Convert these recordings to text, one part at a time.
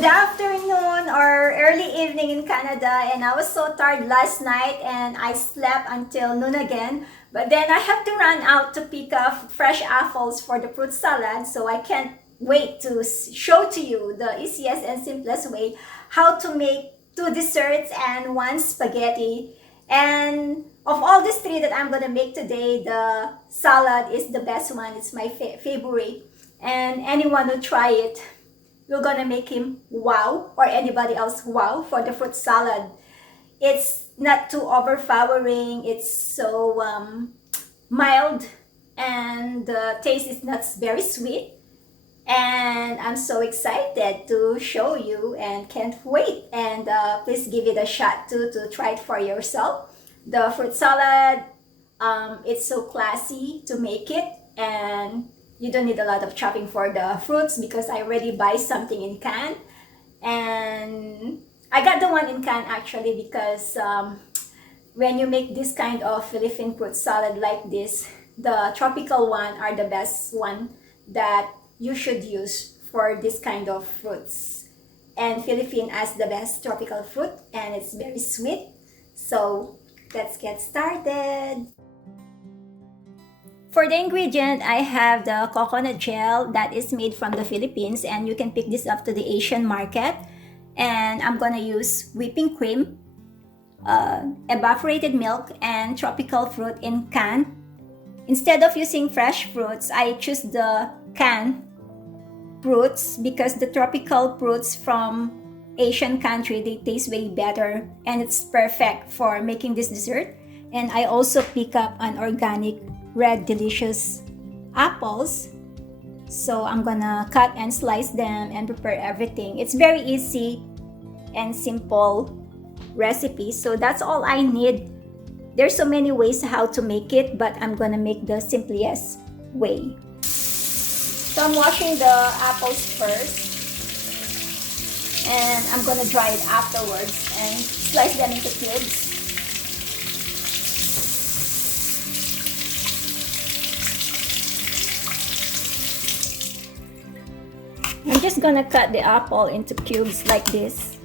Good afternoon or early evening in Canada, and I was so tired last night and I slept until noon again. But then I have to run out to pick up fresh apples for the fruit salad, so I can't wait to show to you the easiest and simplest way how to make 2 desserts and 1 spaghetti. And of all these 3 that I'm gonna make today, the salad is the best one. It's my favorite, and anyone who try it, we're gonna make him wow, or anybody else wow, for the fruit salad. It's not too overpowering. It's so mild, and the taste is not very sweet. And I'm so excited to show you and can't wait. And please give it a shot too, to try it for yourself. The fruit salad, it's so classy to make it, and you don't need a lot of chopping for the fruits because I already buy something in can. And I got the one in can actually because when you make this kind of Philippine fruit salad like this, the tropical one are the best one that you should use for this kind of fruits. And Philippine has the best tropical fruit, and it's very sweet. So let's get started. For the ingredient, I have the coconut gel that is made from the Philippines, and you can pick this up to the Asian market. And I'm gonna use whipping cream, evaporated milk, and tropical fruit in can. Instead of using fresh fruits, I choose the canned fruits because the tropical fruits from Asian country, they taste way better, and it's perfect for making this dessert. And I also pick up an organic red delicious apples, so I'm gonna cut and slice them and prepare everything. It's very easy and simple recipe, so that's all I need. There's so many ways how to make it, but I'm gonna make the simplest way. So I'm washing the apples first, and I'm gonna dry it afterwards and slice them into cubes. I'm just gonna cut the apple into cubes like this.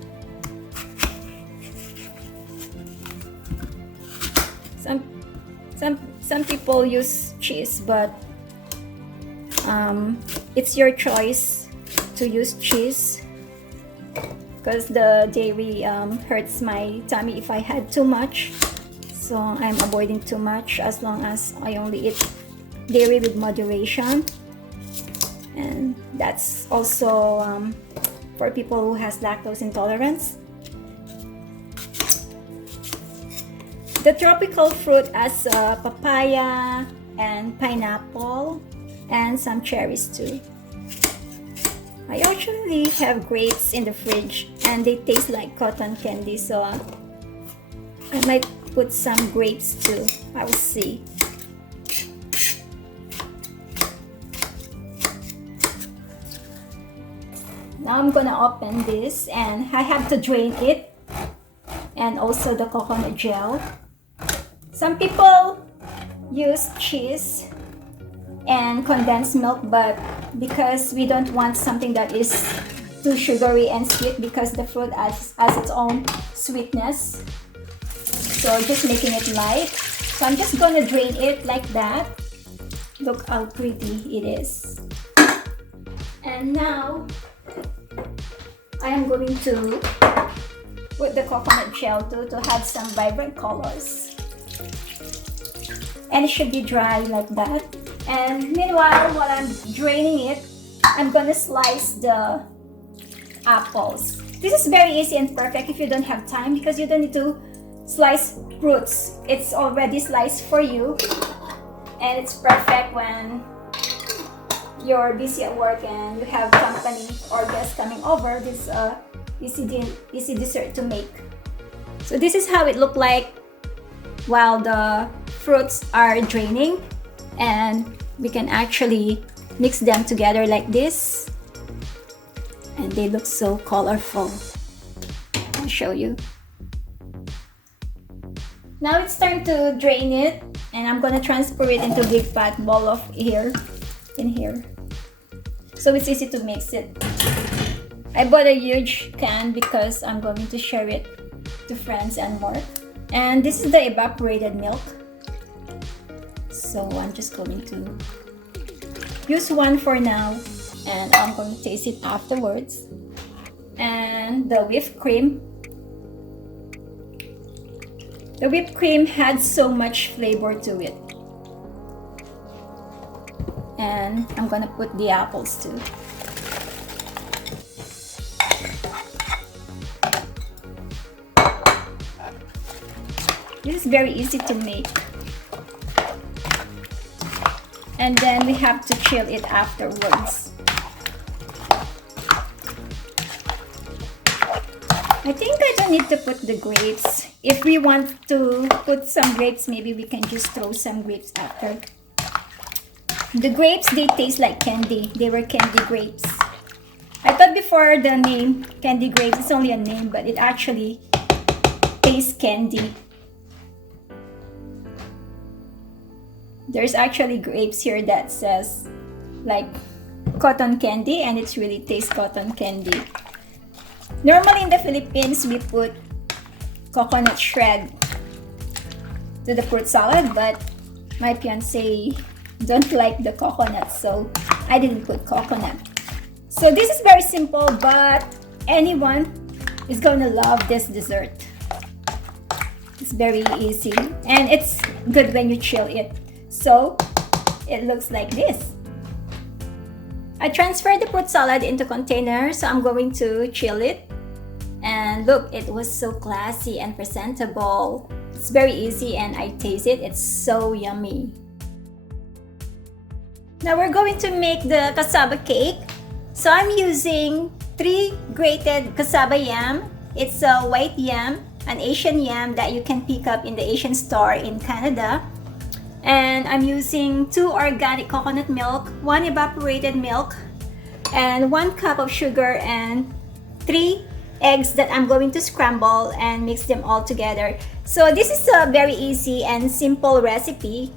Some people use cheese, but it's your choice to use cheese because the dairy hurts my tummy if I had too much. So I'm avoiding too much as long as I only eat dairy with moderation. And that's also for people who has lactose intolerance. The tropical fruit has papaya and pineapple and some cherries too. I actually have grapes in the fridge, and they taste like cotton candy, so I might put some grapes too. I will see. Now I'm gonna open this, and I have to drain it, and also the coconut gel. Some people use cheese and condensed milk, but because we don't want something that is too sugary and sweet, because the fruit has its own sweetness, so just making it light. So I'm just gonna drain it like that. Look how pretty it is. And now I am going to put the coconut gel to have some vibrant colors. And it should be dry like that. And meanwhile, while I'm draining it, I'm gonna slice the apples. This is very easy and perfect if you don't have time, because you don't need to slice fruits. It's already sliced for you. And it's perfect when you're busy at work and you have company or guests coming over. This easy dessert to make. So this is how it looked like while the fruits are draining, and we can actually mix them together like this, and they look so colorful. I'll show you. Now it's time to drain it, and I'm gonna transfer it into a big fat bowl of in here. So it's easy to mix it. I bought a huge can because I'm going to share it to friends and more. And this is the evaporated milk. So I'm just going to use one for now, and I'm going to taste it afterwards. And the whipped cream. The whipped cream had so much flavor to it. And I'm gonna put the apples too. This is very easy to make. And then we have to chill it afterwards. I think I don't need to put the grapes. If we want to put some grapes, maybe we can just throw some grapes after. The grapes, they taste like candy. They were candy grapes. I thought before the name candy grapes is only a name, but it actually tastes candy. There's actually grapes here that says like cotton candy, and it's really tastes cotton candy. Normally in the Philippines, we put coconut shred to the fruit salad, but my fiance don't like the coconut, so I didn't put coconut. So this is very simple, but anyone is gonna love this dessert. It's very easy, and it's good when you chill it. So it looks like this. I transferred the fruit salad into container, so I'm going to chill it. And look, it was so classy and presentable. It's very easy, and I taste it. It's so yummy. Now we're going to make the cassava cake. So I'm using 3 grated cassava yam. It's a white yam, an Asian yam that you can pick up in the Asian store in Canada. And I'm using 2 organic coconut milk, 1 evaporated milk, and 1 cup of sugar, and 3 eggs that I'm going to scramble and mix them all together. So this is a very easy and simple recipe,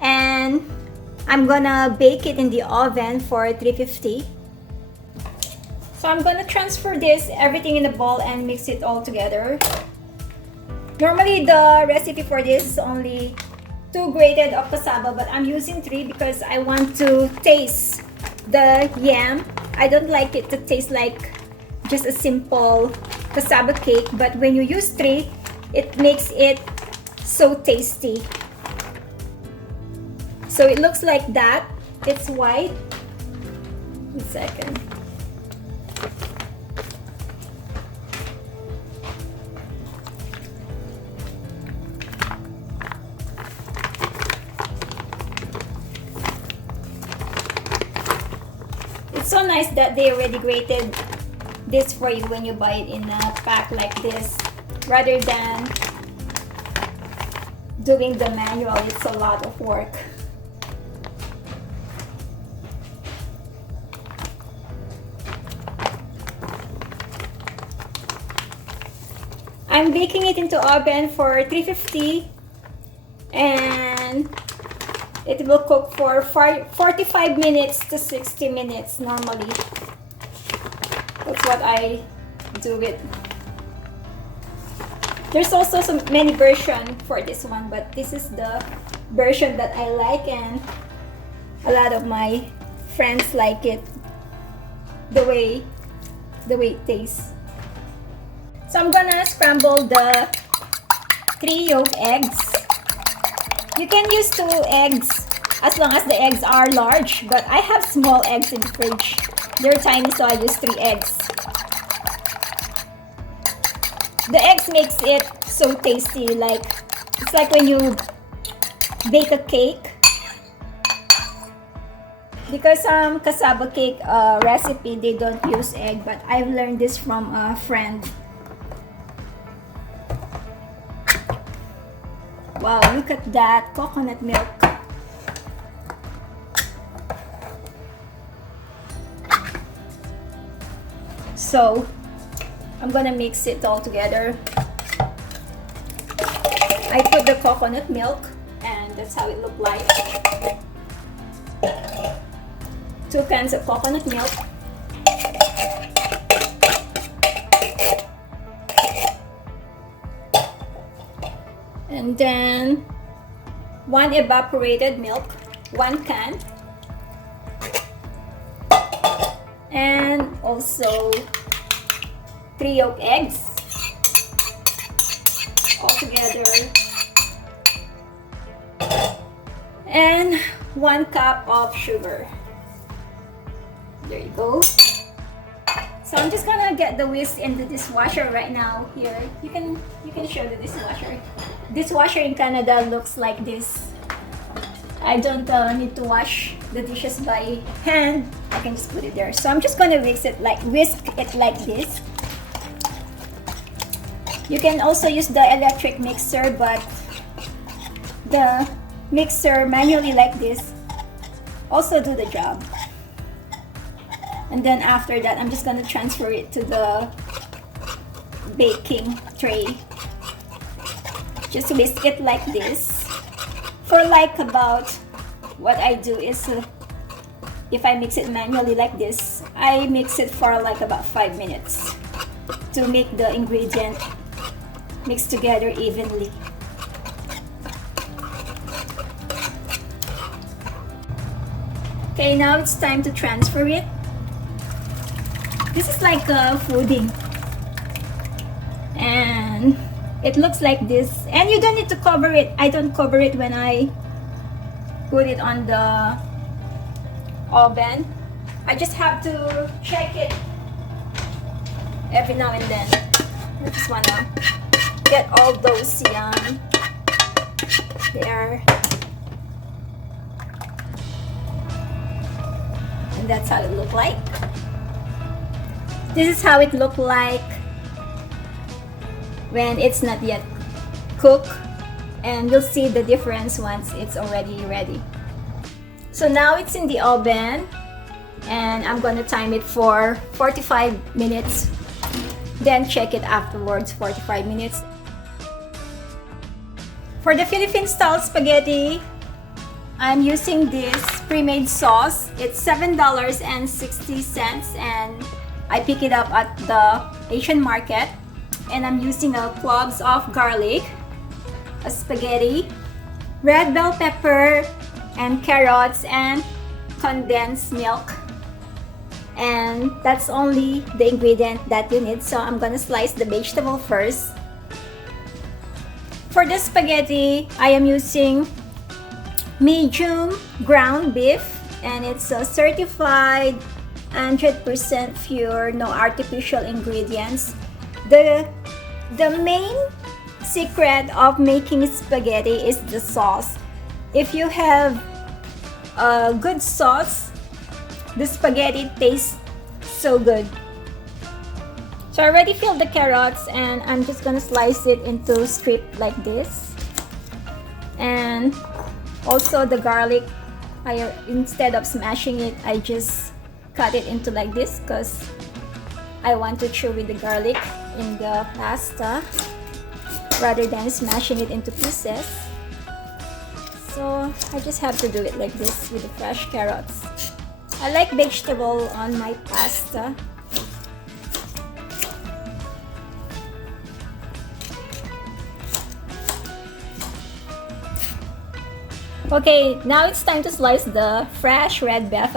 and I'm gonna bake it in the oven for 350. So I'm gonna transfer everything in the bowl and mix it all together. Normally the recipe for this is only 2 grated of cassava, but I'm using 3 because I want to taste the yam. I don't like it to taste like just a simple cassava cake, but when you use 3, it makes it so tasty. So it looks like that. It's white. One second. It's so nice that they already grated this for you when you buy it in a pack like this, rather than doing the manual. It's a lot of work. I'm baking it into oven for 350, and it will cook for 45 minutes to 60 minutes normally. That's what I do it. There's also many versions for this one, but this is the version that I like, and a lot of my friends like it, the way it tastes. So I'm gonna scramble the 3 yolk eggs. You can use 2 eggs as long as the eggs are large, but I have small eggs in the fridge. They're tiny, so I use 3 eggs. The eggs makes it so tasty. It's like when you bake a cake. Because cassava cake recipe, they don't use egg, but I've learned this from a friend. Wow, look at that coconut milk. So I'm gonna mix it all together. I put the coconut milk, and that's how it looked like. 2 cans of coconut milk. And then 1 evaporated milk, 1 can. And also 3 yolk eggs all together. And 1 cup of sugar. There you go. So I'm just gonna get the whisk in the dishwasher right now. Here, you can show the dishwasher. Dishwasher in Canada looks like this. I don't need to wash the dishes by hand. I can just put it there. So I'm just gonna whisk it like this. You can also use the electric mixer, but the mixer manually like this also do the job. And then after that, I'm just gonna transfer it to the baking tray. Just whisk it like this. For like about, what I do is, if I mix it manually like this, I mix it for like about 5 minutes to make the ingredient mix together evenly. Okay, now it's time to transfer it. This is like a pudding, and it looks like this, and you don't need to cover it. I don't cover it when I put it on the oven. I just have to check it every now and then. I just wanna get all those there, and that's how it look like. This is how it look like when it's not yet cooked, and you'll see the difference once it's already ready. So now it's in the oven, and I'm gonna time it for 45 minutes, then check it afterwards. 45 minutes. For the Philippine style spaghetti, I'm using this pre-made sauce. It's $7.60, and I pick it up at the Asian market. And I'm using cloves of garlic, a spaghetti, red bell pepper, and carrots, and condensed milk. And that's only the ingredient that you need. So I'm gonna slice the vegetable first. For the spaghetti, I am using medium ground beef, and it's a certified 100% pure, no artificial ingredients. The main secret of making spaghetti is the sauce. If you have a good sauce, the spaghetti tastes so good. So I already filled the carrots, and I'm just gonna slice it into strips like this. And also the garlic, instead of smashing it, I just cut it into like this because I want to chew with the garlic in the pasta rather than smashing it into pieces. So I just have to do it like this with the fresh carrots. I like vegetable on my pasta. Okay, now it's time to slice the fresh red bell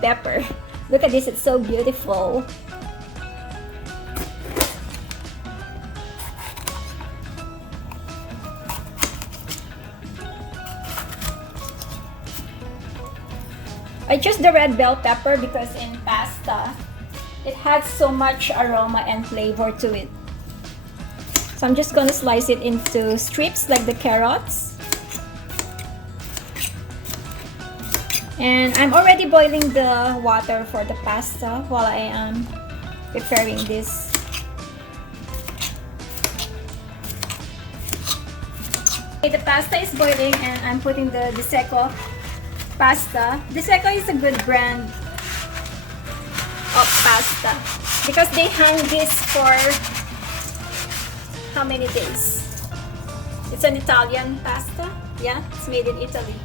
pepper. Look at this, it's so beautiful. I choose the red bell pepper because in pasta, it has so much aroma and flavor to it. So I'm just gonna slice it into strips like the carrots. And I'm already boiling the water for the pasta while I am preparing this. Okay, the pasta is boiling, and I'm putting the Diseco pasta. Diseco is a good brand of pasta because they hang this for how many days? It's an Italian pasta. Yeah, it's made in Italy.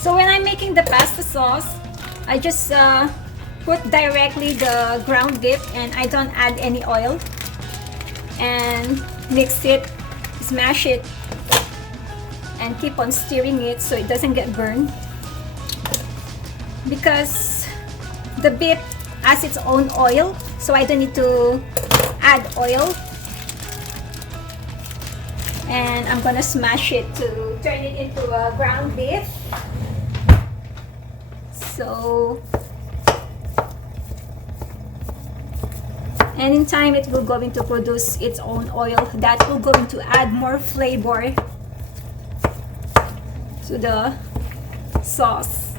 So when I'm making the pasta sauce, I just put directly the ground beef, and I don't add any oil. and mix it, smash it, and keep on stirring it so it doesn't get burned. Because the beef has its own oil, so I don't need to add oil. And I'm gonna smash it to turn it into a ground beef. So, and in time it will going to produce its own oil that will going to add more flavor to the sauce.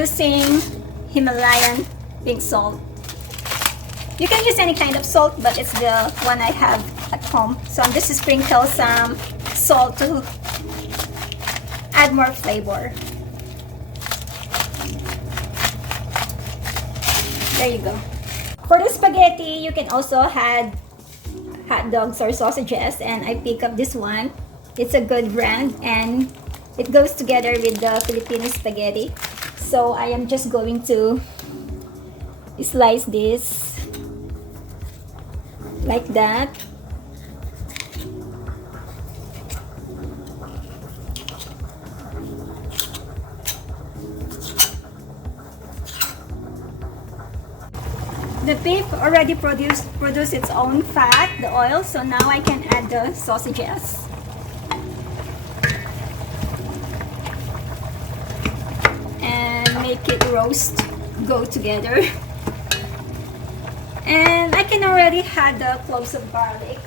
Using Himalayan pink salt. You can use any kind of salt, but it's the one I have at home. So I'm just sprinkle some salt to add more flavor. There you go. For the spaghetti, you can also add hot dogs or sausages, and I pick up this one. It's a good brand and it goes together with the Filipino spaghetti. So I am just going to slice this like that. The beef already produced its own fat, the oil, so now I can add the sausages. And make it roast, go together. And I can already add the cloves of garlic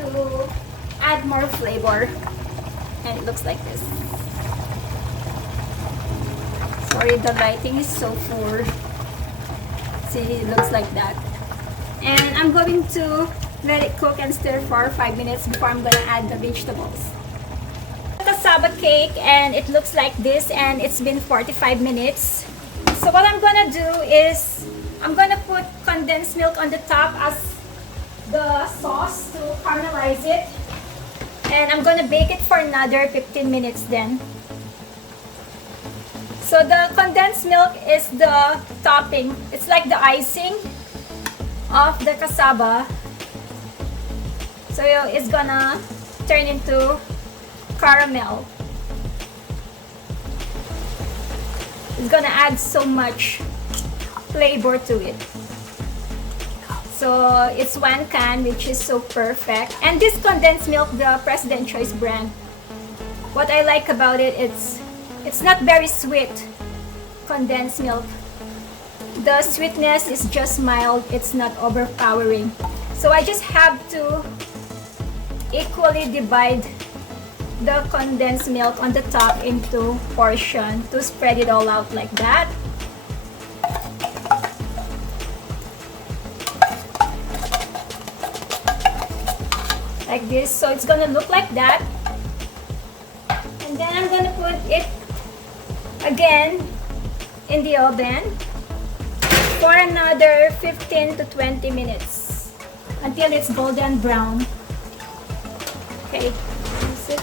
to add more flavor. And it looks like this. Sorry, the lighting is so poor. See, it looks like that. And I'm going to let it cook and stir for 5 minutes before I'm gonna add the vegetables. Cassava cake, and it looks like this, and it's been 45 minutes. So what I'm gonna do is I'm gonna put condensed milk on the top as the sauce to caramelize it, and I'm gonna bake it for another 15 minutes then. So the condensed milk is the topping. It's like the icing of the cassava. So it's gonna turn into caramel. It's gonna add so much flavor to it. So it's one can, which is so perfect. And this condensed milk, the President Choice brand, what I like about it, it's not very sweet condensed milk. The sweetness is just mild, it's not overpowering. So I just have to equally divide the condensed milk on the top into portion to spread it all out like that. Like this, so it's gonna look like that. And then I'm gonna put it again in the oven for another 15 to 20 minutes until it's golden brown. Okay, that's it.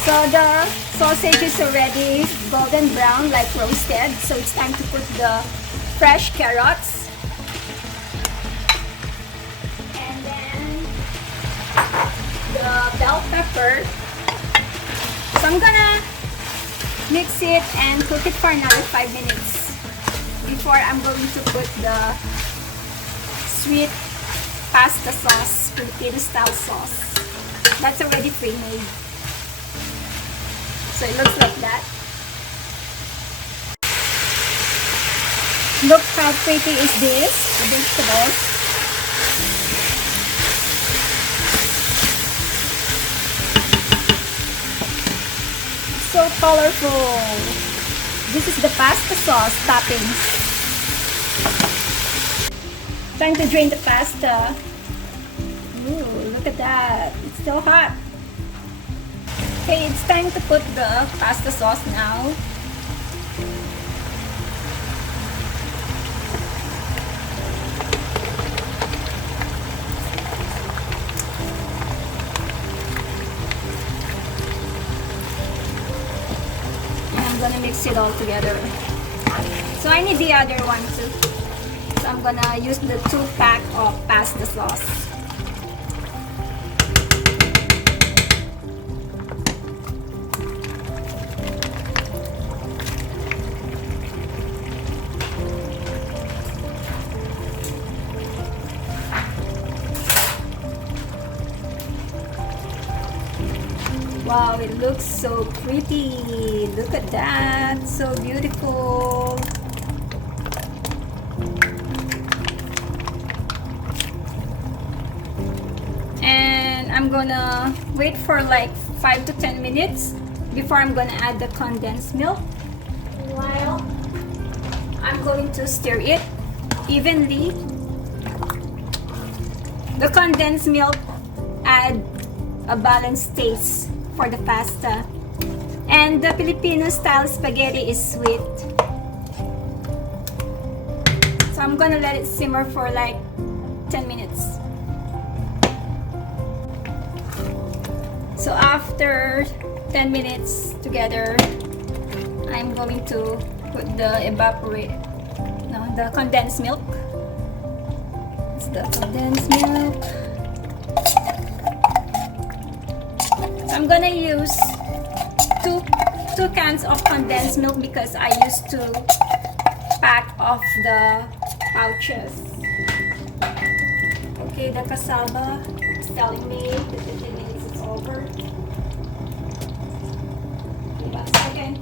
So the sausage is already golden brown, like roasted. So it's time to put the fresh carrots. And then the bell pepper. So I'm gonna mix it and cook it for another 5 minutes before I'm going to put the sweet pasta sauce, Filipino style sauce. That's already pre-made. So it looks like that. Look how pretty is this, the vegetables. So colorful. This is the pasta sauce topping. Trying to drain the pasta. Ooh, look at that. It's still hot. Okay, it's time to put the pasta sauce now. gonna mix it all together. So I need the other one too. So I'm gonna use the 2-pack of pasta sauce. Wow, it looks so pretty. Look at that. So beautiful. And I'm gonna wait for like 5 to 10 minutes before I'm gonna add the condensed milk. While I'm going to stir it evenly. The condensed milk add a balanced taste for the pasta, and the Filipino style spaghetti is sweet. So I'm gonna let it simmer for like 10 minutes. So after 10 minutes together, I'm going to put the condensed milk. It's the condensed milk. I'm gonna use two cans of condensed milk because I used to pack off the pouches. Okay, the cassava is telling me that 15 minutes is over. Give a second.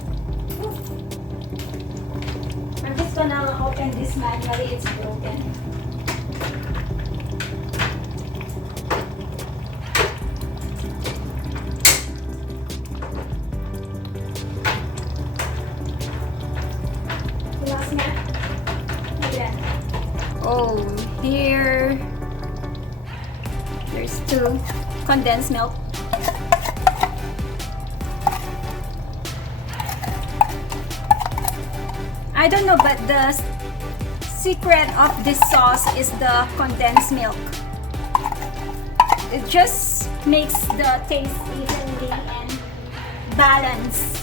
I'm just gonna open this manually, it's broken. Oh, there's 2 condensed milk. I don't know, but the secret of this sauce is the condensed milk. It just makes the taste evenly and balanced.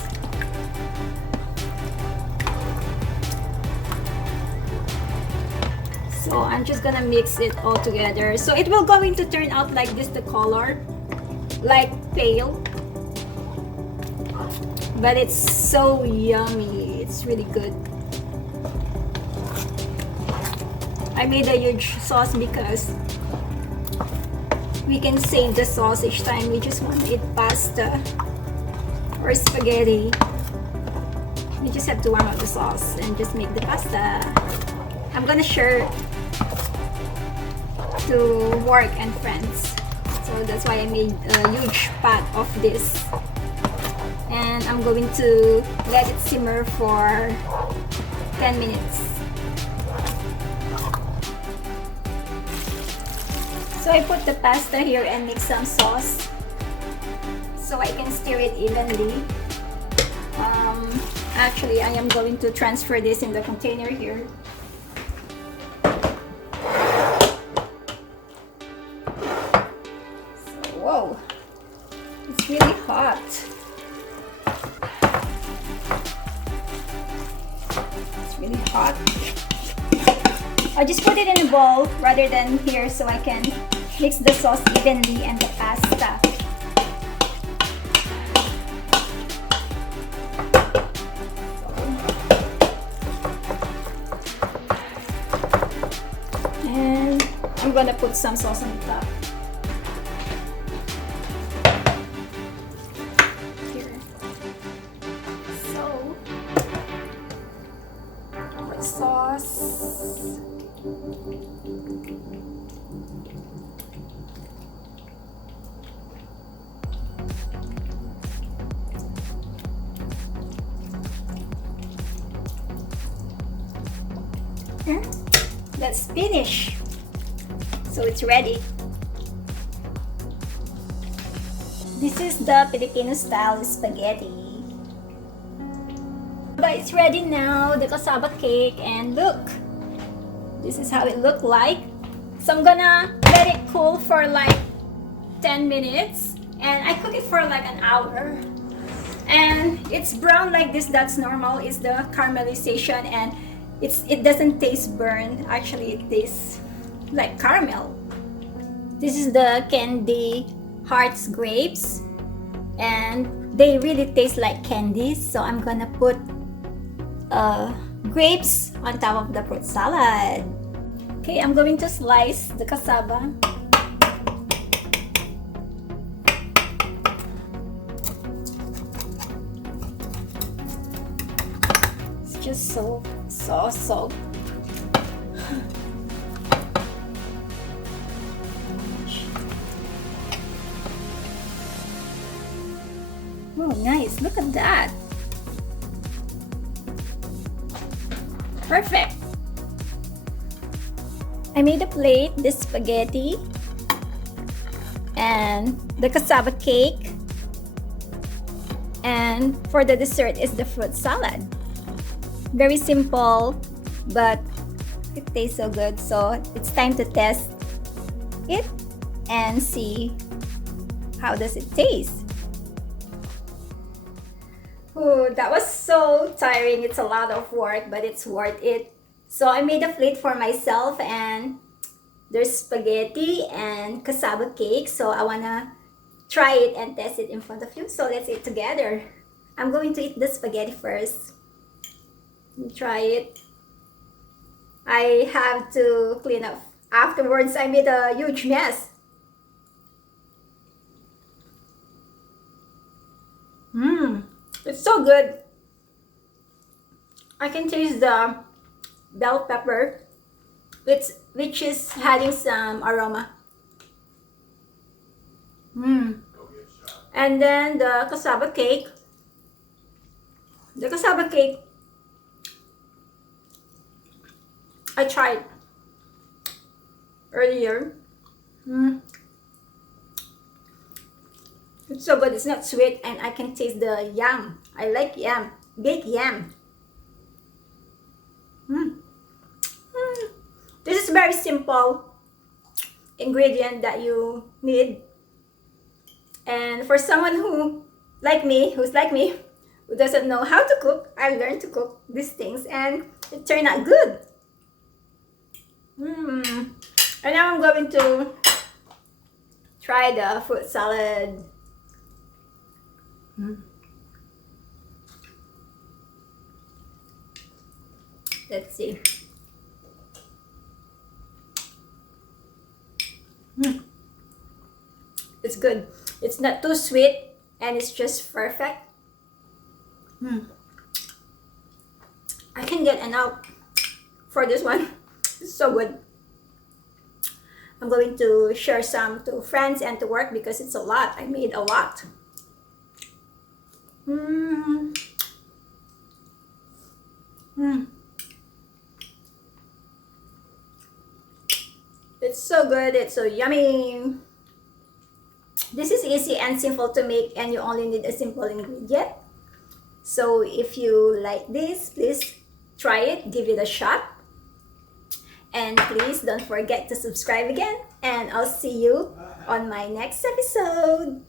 So I'm just gonna mix it all together. So it will going to turn out like this, the color, like pale. But it's so yummy. It's really good. I made a huge sauce because we can save the sauce each time we just want to eat pasta or spaghetti. We just have to warm up the sauce and just make the pasta. I'm gonna share to work and friends, so that's why I made a huge pot of this, and I'm going to let it simmer for 10 minutes. So I put the pasta here and mix some sauce so I can stir it evenly. Actually, I am going to transfer this in the container here. Whoa, it's really hot. It's really hot. I just put it in a bowl rather than here so I can mix the sauce evenly and the pasta. And I'm gonna put some sauce on the top. Sauce. Let's finish. So it's ready. This is the Filipino style spaghetti. But it's ready now, the cassava cake, and look, this is how it looked like. So I'm gonna let it cool for like 10 minutes, and I cook it for like an hour. And it's brown like this, that's normal. It's the caramelization, and it doesn't taste burned. Actually, it tastes like caramel. This is the Candy Hearts grapes, and they really taste like candies. So I'm gonna put grapes on top of the fruit salad. Okay, I'm going to slice the cassava. It's just so. Oh, nice. Look at that. Perfect. I made a plate, this spaghetti, and the cassava cake. And for the dessert is the fruit salad. Very simple, but it tastes so good. So it's time to test it and see how does it taste. Oh, that was so tiring. It's a lot of work, but it's worth it. So I made a plate for myself, and there's spaghetti and cassava cake. So I wanna try it and test it in front of you. So let's eat together. I'm going to eat the spaghetti first. Try it. I have to clean up. Afterwards, I made a huge mess. It's so good. I can taste the bell pepper, which is having some aroma. And then the cassava cake. The cassava cake, I tried earlier. It's so good. It's not sweet, and I can taste the yam. I like yam, baked yam. This is very simple ingredient that you need. And for someone who's like me, who doesn't know how to cook, I learned to cook these things, and it turned out good. And now I'm going to try the fruit salad. Let's see. It's good. It's not too sweet, and it's just perfect. I can get enough for this one. It's so good. I'm going to share some to friends and to work because it's a lot. I made a lot. It's so good. It's so yummy. This is easy and simple to make, and you only need a simple ingredient. So if you like this, please try it, give it a shot. And please don't forget to subscribe again, and I'll see you on my next episode.